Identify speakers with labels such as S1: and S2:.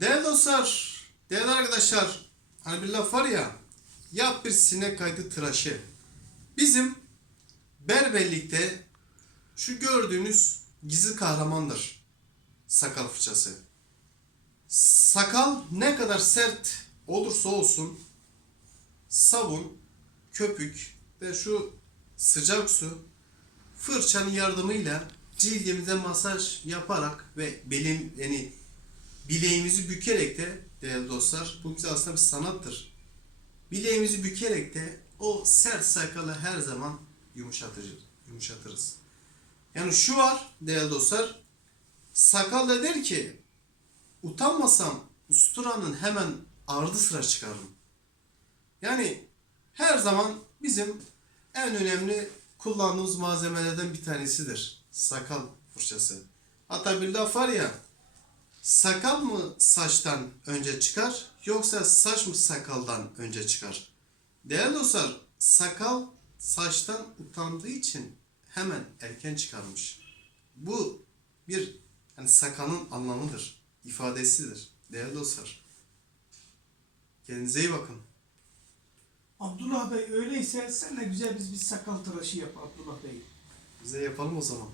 S1: Değerli dostlar, değerli arkadaşlar, hani bir laf var ya, yap bir sinek kaydı tıraşı. Bizim Berbellik'te şu gördüğünüz gizli kahramandır. Sakal fırçası. Sakal ne kadar sert olursa olsun sabun, köpük ve şu sıcak su fırçanın yardımıyla cildimize masaj yaparak ve belin yani bileğimizi bükerek de değerli dostlar bu güzel aslında bir sanattır. Bileğimizi bükerek de o sert sakalı her zaman yumuşatır, yumuşatırız. Yani şu var değerli dostlar sakal da der ki utanmasam usturanın hemen ardı sıra çıkarım. Yani her zaman bizim en önemli kullandığımız malzemelerden bir tanesidir. Sakal fırçası. Hatta bir laf var ya sakal mı saçtan önce çıkar yoksa saç mı sakaldan önce çıkar? Değerli dostlar sakal saçtan utandığı için hemen erken çıkarmış. Bu bir yani sakalın anlamıdır, ifadesidir. Değerli dostlar. Kendinize iyi bakın.
S2: Abdullah Bey öyleyse sen de güzel biz bir sakal tıraşı yap Abdullah Bey.
S1: Bize yapalım o zaman.